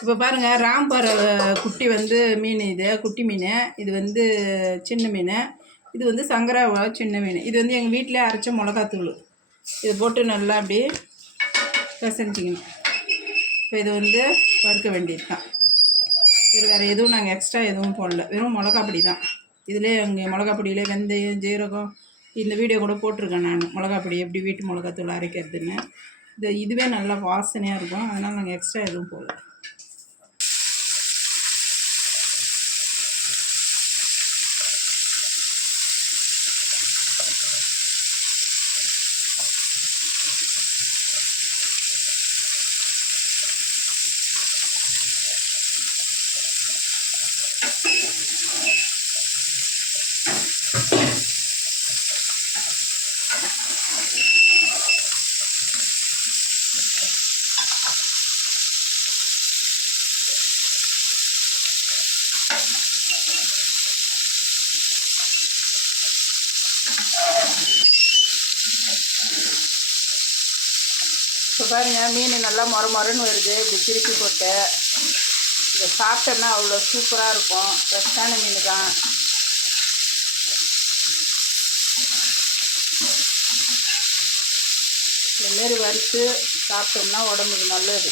இப்போ பாருங்கள் ராம்பரை குட்டி வந்து மீன், இது குட்டி மீன், இது வந்து சின்ன மீன், இது வந்து சங்கராவா சின்ன மீன். இது வந்து எங்கள் வீட்டிலே அரைச்ச மிளகாத்தூள். இது போட்டு நல்லா அப்படியே பிசைஞ்சிக்கணும். இப்போ இது வந்து வறுக்க வேண்டியது தான். இது வேறு எதுவும் நாங்கள் எக்ஸ்ட்ரா எதுவும் போடல, வெறும் மிளகா பொடி தான். இதிலே அங்கே மிளகா பொடியிலே வெந்தயம், ஜீரகம், இந்த வீடியோ கூட போட்டிருக்கேன் நான், மிளகா பொடி எப்படி வீட்டு மிளகாத்தூள் அரைக்கிறதுன்னு. இதுவே நல்லா வாசனையாக இருக்கும், அதனால் நாங்கள் எக்ஸ்ட்ரா எதுவும் போடல. இப்போ பாருங்கள் மீன் நல்லா மொறுன்னு வருது. இப்படி திருப்பி போட்டு இதை சாப்பிட்டோம்னா அவ்வளோ சூப்பராக இருக்கும். ஃப்ரெஷ்ஷான மீன் தான். இதுமாரி வறுத்து சாப்பிட்டோம்னா உடம்புக்கு நல்லது.